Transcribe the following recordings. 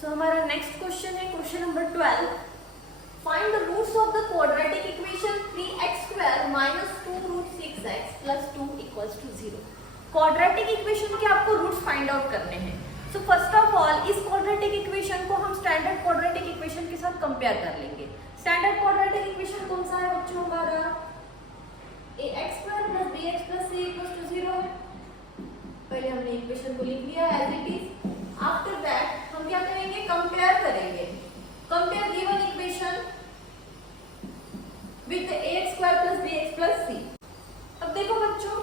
सो हमारा next question है question number 12। Find the roots of the quadratic equation 3x² minus 2 root 6x plus 2 equals to 0। Quadratic equation के आपको roots find out करने हैं। So first of all इस quadratic equation को हम standard quadratic equation के साथ कंपेयर कर लेंगे। स्टैंडर्ड क्वाड्रेटिक इक्वेशन कौन सा है बच्चों? हमारा ax² plus bx plus c equals to 0 है। पहले हमने इक्वेशन को लिख लिया as it is. After that हम क्या करेंगे? कंपेयर करेंगे। Compare given equation with ax² plus bx plus c। अब देखो बच्चों,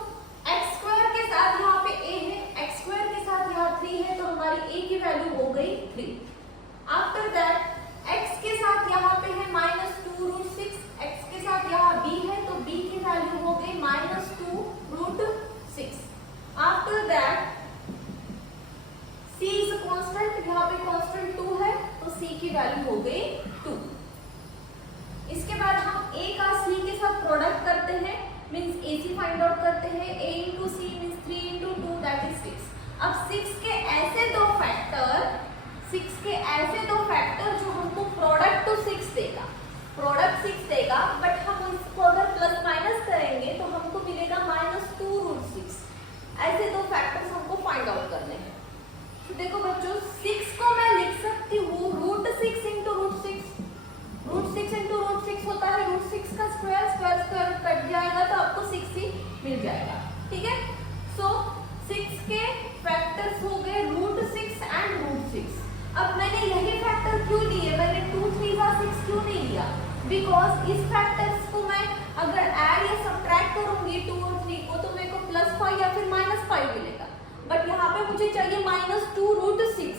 x² के साथ यहाँ पे a है, x² के साथ यहाँ 3 है, तो हमारी a की वैल्यू हो गई 3। आफ्टर दैट x के साथ यहाँ पे है -2 root 6, x के साथ यहाँ b है, तो b की वैल्यू हो गई -2 root 6। After that c is constant, यहाँ पे कांस्टेंट 2 है, तो c की वैल्यू हो गई 2। इसके बाद हम a का c के साथ प्रोडक्ट करते हैं, मींस ac फाइंड आउट करते हैं। a into c means 3 into 2 that is 6। अब 6 के ऐसे दो फैक्टर जो हमको प्रोडक्ट तो 6 देगा, प्रोडक्ट 6 देगा, बट हम इसको अगर प्लस माइनस करेंगे तो हमको मिलेगा -2 root 6। ऐसे दो फैक्टर्स हमको फाइंड आउट करने हैं। तो देखो बच्चों, 6 को मैं लिख सकती हूँ √6 into √6। √6 into √6 होता है √6 का स्क्वायर, स्क्वायर कट जाएगा तो आपको 6 ही मिल जाएगा। ठीक है। सो 6 के फैक्टर्स हो गए √6 एंड √6। अब मैंने यही फैक्टर क्यों लिए? मैंने 2 3 6 क्यों नहीं लिया? बिकॉज इस फैक्टर्स को मैं अगर ऐड या सब्ट्रैक्ट करूंगी 2 और 3 को, तो मेरे को +5 या फिर -5 मिलेगा। बट यहाँ पे मुझे चाहिए -2 √6।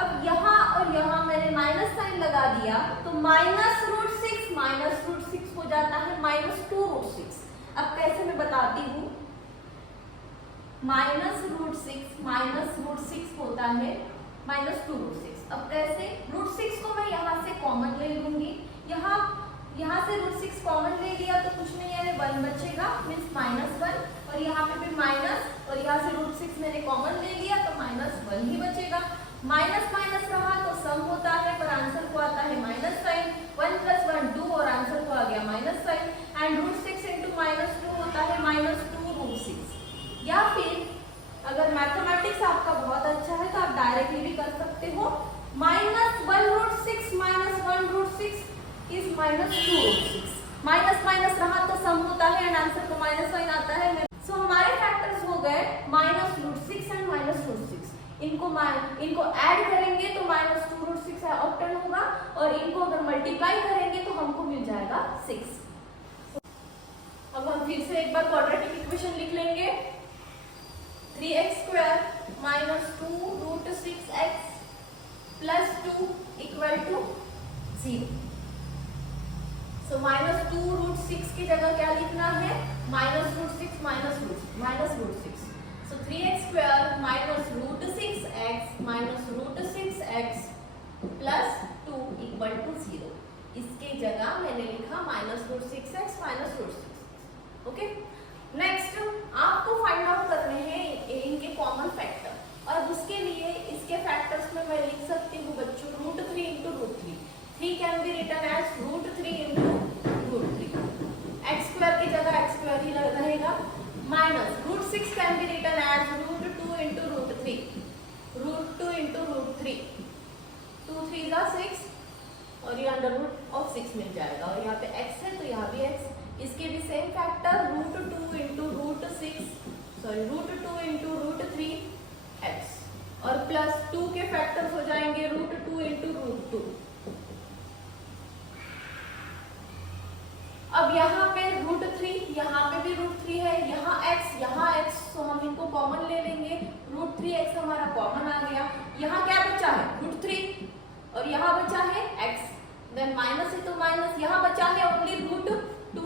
अब यहाँ और यहाँ मैंने माइनस साइन लगा दिया, तो -√6 हो जाता है -2 √6। अब कैसे मैं बताती हूँ, -√6 होता है -2 √6। अब कैसे? √6 को मैं यहाँ से कॉमन ले लूंगी, यहाँ से √6 कॉमन ले लिया तो कुछ नहीं है, 1 बचेगा, मीन्स -1, और यहाँ पे भी माइनस, और यहाँ से √6 मैंने कॉमन ले लिया तो -1 ही बचेगा। माइनस माइनस रहा तो सम होता है, पर आंसर को आता है माइनस साइन। 1 + 1 2 और आंसर को आ गया माइनस साइन। एंड √6 × -2 होता है -2 √6। या फिर अगर मैथमेटिक्स आपका बहुत अच्छा है तो आप डायरेक्टली भी कर सकते हो। -1 √6 -1 √6 इज -2 √6। माइनस माइनस रहा तो सम होता है एंड आंसर को माइनस साइन आता है। सो हमारे फैक्टर्स हो गए -√6 एंड -√6। इनको ऐड करेंगे तो -2 √6 ऑक्टेन होगा, और इनको अगर मल्टीप्लाई करेंगे तो हमको मिल जाएगा 6। अब हम फिर से एक बार क्वाड्रेटिक इक्वेशन लिख लेंगे। 3x² -2 √6x plus 2 equal to 0। सो -2 √6 की जगह क्या लिखना है? -√6 -√6। So 3x² -√6x plus 2 equal to 0। इसके जगह मैंने लिखा -√6x -√6। ओके। नेक्स्ट आपको फाइंड आउट करने हैं इनके कॉमन फैक्टर, और उसके लिए इसके फैक्टर्स में मैं लिख सकती हूँ बच्चों √3 × √3। 3 can be written as √3 × √3। x² की जगह x² ही रहेगा। -√6 can be written as √2 × √3। √2 × √3, 2 3 6, और ये √6 मिल जाएगा, और यहाँ पे x है तो यहाँ भी x। इसके भी सेम फैक्टर √2 × √6, सॉरी √2 × √3x, और प्लस 2 के फैक्टर्स हो जाएंगे √2 × √2। अब यहाँ पे √3, यहाँ पे भी √3 है, यहाँ x, तो हम इनको कॉमन ले लेंगे। √3x हमारा कॉमन आ गया। यहाँ क्या बचा है? √3, और यहाँ बचा है x। देन माइनस है तो माइनस, यहाँ बचा है ओनली √2।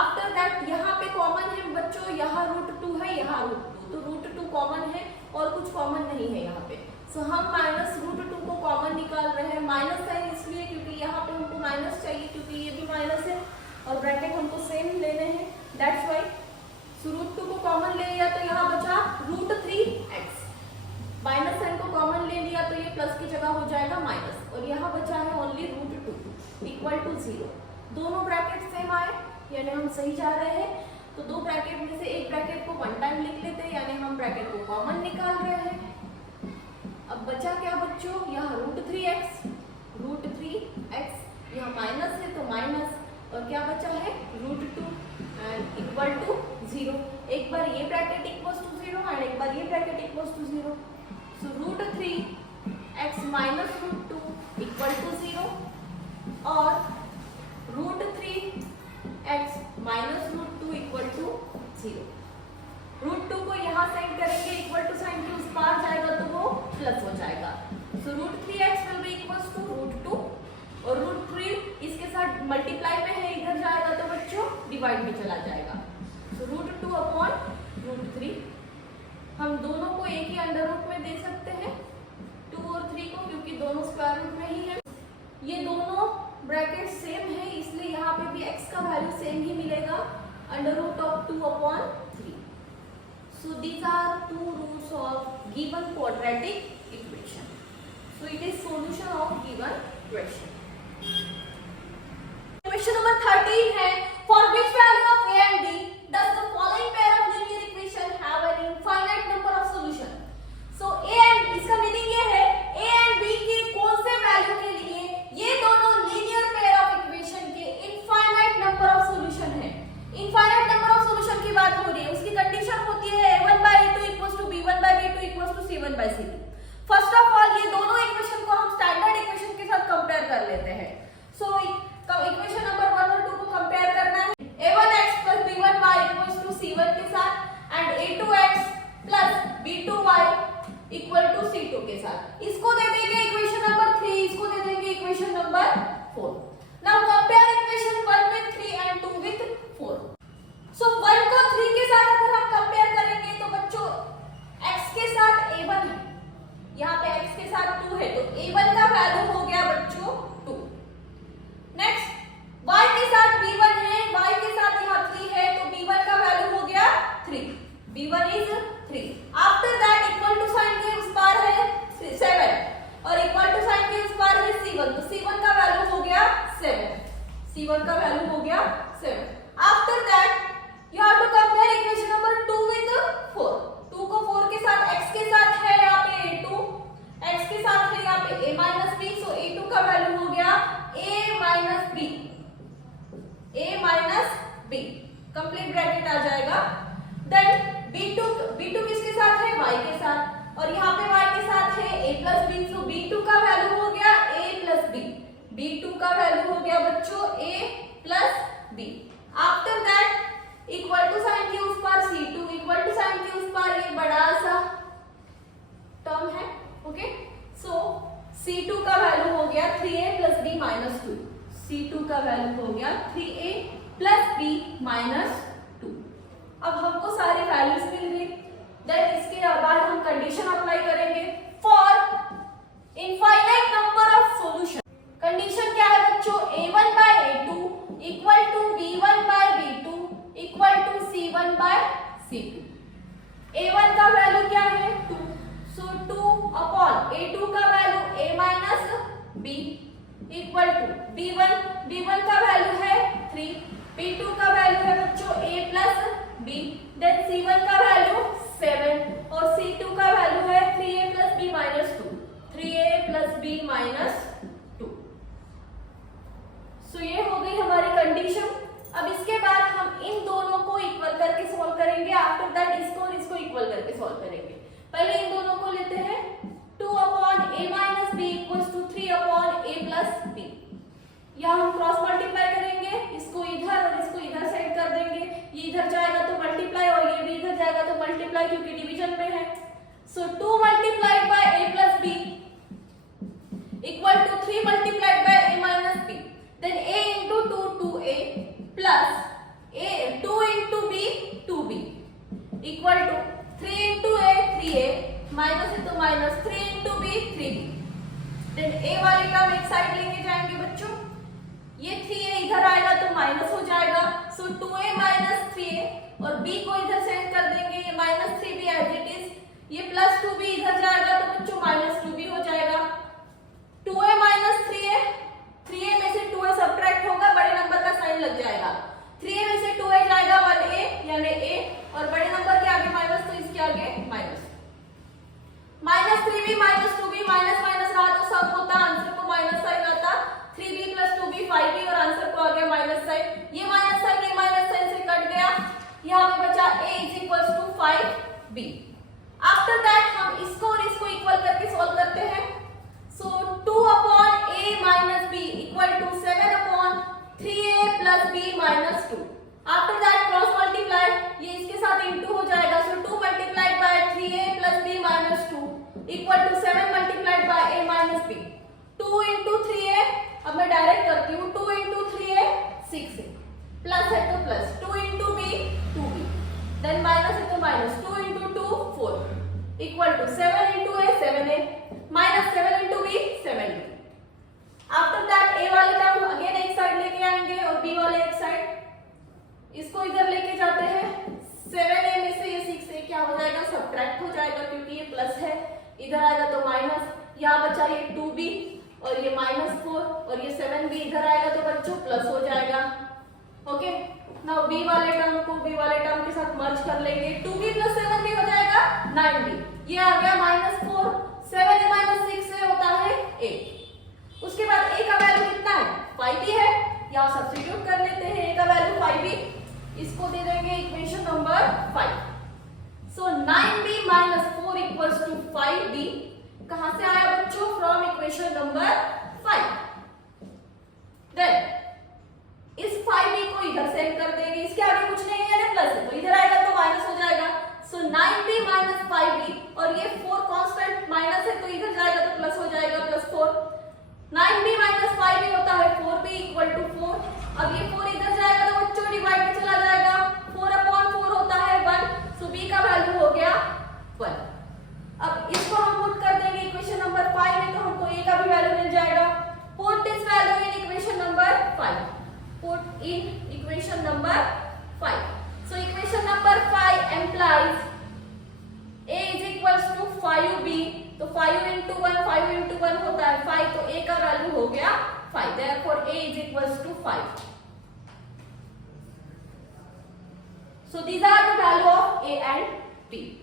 आफ्टर दैट यहाँ पे कॉमन है बच्चों, यहाँ √2 है, यहाँ √2, तो √2 कॉमन है और कुछ कॉमन नहीं है यहाँ पे। सो हम -√2 को कॉमन निकाल रहे हैं। माइनस साइन इसलिए क्योंकि यहाँ पे हमको माइनस चाहिए, क्योंकि ये भी माइनस है और ब्रैकेट हमको सेम लेने हैं, दैट्स व्हाई। सो √2 को कॉमन ले लिया तो यहाँ बचा √3x। माइनस साइन को कॉमन ले लिया तो ये प्लस की जगह हो जाएगा जाएगा माइनस, और यहाँ बचा है ओनली √2 इक्वल टू 0। दोनों ब्रैकेट सेम आए यानी हम सही जा रहे हैं। तो दो ब्रैकेट में से एक ब्रैकेट को वन टाइम लिख लेते हैं यानी हम ब्रैकेट को कॉमन निकाल रहे हैं। अब बचा क्या बच्चों, यहाँ √3x, यहाँ माइनस है तो माइनस, और क्या बचा है √2 एंड इक्वल टू 0। एक बार ये ब्रैकेट इक्वल्स टू 0 एंड एक बार ये bracket equals to 0। So √3x minus √2 equal to 0 और √3x माइनस √2 इक्वल टू 0। √2 को यहाँ साइड करेंगे, इक्वल टू साइन के उस पार जाएगा तो वो प्लस हो जाएगा। So √3x will be equals to √2 और √3 इसके साथ मल्टीप्लाई में है, इधर जाएगा तो बच्चों डिवाइड में चला जाएगा। सो √2 अपॉन √3, हम दोनों को एक ही अंडर रूट में दे सकते हैं 2 और 3 को, क्योंकि दोनों स्क्वायर रूट में ही है। ये दोनों ब्रैकेट सेम है इसलिए यहाँ पे भी x का वैल्यू सेम ही मिलेगा, √2 upon 3। So these are two roots of given quadratic equation. So it is solution of given question. Question number 13 है, for which value of a and b does the following pair of linear equation have an infinite number of solution? So a and इसका meaning ये है a and b के कौन से value के लिए ये दोनों लीनियर पेयर ऑफ इक्वेशन के इनफाइनाइट नंबर ऑफ सॉल्यूशन है। इनफाइनाइट नंबर ऑफ सॉल्यूशन की बात हो रही है, उसकी कंडीशन होती है a1/a2 equals to b1/b2 equals to c1/c2। First of all ये दोनों इक्वेशन को हम स्टैंडर्ड इक्वेशन के साथ कंपेयर कर लेते हैं। सो इक्वेशन नंबर 1 और 2 को कंपेयर करना है, a1x plus b1y equals to c1 के साथ and a2x plus b2y equal to c2 के साथ। इसको दे देंगे इक्वेशन नंबर 3, इसको दे देंगे equation number 4। Now compare equation 1 with 3 and 2 with 4। सो 1 को 3 के साथ अगर हम कंपेयर करेंगे तो बच्चों x के साथ a1 है, यहाँ पे x के साथ 2 है तो a1 का वैल्यू हो गया बच्चों 2। नेक्स्ट y के साथ b1 है, y के साथ यहाँ 3 है तो b1 का वैल्यू हो गया 3, b1 is 3। After that equal to sign के उस पार है 7 और इक्वल टू साइन के उस पार है c1 तो c1 का वैल्यू हो गया 7, c1 का वैल्यू हो गया 7। After that you have to compare equation number 2 with 4। 2 को 4 के साथ x के साथ है यहाँ पे a2, x के साथ है यहाँ पे a minus b, so a2 का वैल्यू हो गया a minus b, complete bracket आ जाएगा। देन b2 किसके साथ है y के साथ और यहाँ पे y के साथ है a plus b, so b2 का वैल्यू हो गया a plus b, b2 का वैल्यू हो गया बच्चों a plus b। After that equal to sign के उस पार c2, इक्वल टू साइन के उस पार ये बड़ा सा टर्म है, ओके। सो c2 का वैल्यू हो गया 3a plus b minus 2, c2 का वैल्यू हो गया 3a plus b minus 2। अब हमको सारे वैल्यूज मिल गए। देन इसके बाद हम कंडीशन अप्लाई करेंगे for infinite number of solution. Condition क्या है बच्चों, a1/a2 equal to b1/b2 equal to c1/c2। a1 का वैल्यू क्या है 2, सो 2 अपॉन a2 का value a minus b equal to b1 का वैल्यू है 3, b2 का वैल्यू है बच्चों a plus b, then c1 का वैल्यू 7 और c2 का वैल्यू है 3a plus b minus 2, 3a plus b minus 2। सो ये हो गई हमारी कंडीशन। अब इसके बाद हम इन दोनों को इक्वल करके सॉल्व करेंगे, आफ्टर दैट इसको और इसको इक्वल करके सॉल्व करेंगे। पहले इन दोनों को लेते हैं 2 upon a minus b equals to 3 upon a plus b। यहाँ हम क्रॉस मल्टीप्लाई करेंगे, इसको इधर और इसको इधर साइड कर देंगे, ये इधर जाएगा तो मल्टीप्लाई और ये भी इधर जाएगा तो मल्टीप्लाई क्योंकि डिवीजन में है। So 2 multiplied by a plus b equal to 3 multiplied by a minus b, then a into 2 2a plus a 2 into b 2b equal to 3 into a 3a minus है तो minus 3 into b 3b। Then a वाली term एक side लेके जाएंगे बच्चों, ये 3a इधर आएगा तो माइनस हो जाएगा, सो 2a minus 3a और b को इधर सेंड कर देंगे, ये minus 3b as it is, ये प्लस 2b इधर जाएगा तो बच्चों minus 2b हो जाएगा। आ गया माइनस साइन, ये माइनस साइन से कट गया, यहाँ पे बचा a is equal to 5b। After that हम इसको और इसको इक्वल करके सॉल्व करते हैं। So 2 upon a minus b equal to 7 upon 3a plus b minus 2। After that cross multiply, ये इसके साथ इनटू हो जाएगा। So 2 multiplied by 3a plus b minus 2 equal to 7 multiplied by a minus b। 2 into 3a, अब मैं direct करती हूँ, 2 into 3a 6a, plus है तो plus, 2 into b 2b, then minus है तो minus, 2 into 2 4 equal to 7 into a 7a minus 7 into b 7b। After that a वाले term again एक साइड लेके आएंगे और b वाले एक साइड, इसको इधर लेके जाते हैं। 7a में से ये 6a क्या हो जाएगा, सब्ट्रैक्ट हो जाएगा क्योंकि ये प्लस है, इधर आएगा तो माइनस, यहाँ बचा ये 2b और ये माइनस 4 और ये 7b इधर आएगा तो बच्चों प्लस हो जाएगा। ओके, नाउ b वाले टर्म को b वाले टर्म के साथ मर्ज कर लेंगे, 2b प्लस 7b हो जाएगा 9b, ये आ गया माइनस 4, 7a माइनस 6a होता है 8। उसके बाद a का वैल्यू कितना है, 5b है, यहाँ सब्स्टिट्यूट कर लेते हैं, a का वैल्यू 5b, इसको दे देंगे equation number 5। So 9b minus 4 equals to 5b कहां से आया बच्चों, फ्रॉम इक्वेशन नंबर 5। देन इस 5b को इधर सेंड कर देंगे, इसके आगे कुछ नहीं है ना, प्लस है तो इधर आएगा तो माइनस हो जाएगा। सो 9b माइनस 5b और ये 4 कांस्टेंट माइनस है तो इधर जाएगा तो प्लस हो जाएगा, प्लस 4। 9b माइनस 5b होता है 4b इक्वल टू 4। अब ये 4 इधर जाएगा तो बच्चों डिवाइड में चला जाएगा, 4 अपॉन 4 होता है 1, सो b का वैल्यू हो गया 1। अब इसको हम पुट कर देंगे इक्वेशन नंबर 5 में तो हमको a का भी वैल्यू मिल जाएगा। Put this value in equation number 5, put in equation number 5। So equation number 5 implies a is equals to 5b, तो 5 into 1 होता है 5, तो a का वैल्यू हो गया 5, therefore a is equals to 5। So these are the value of a and b.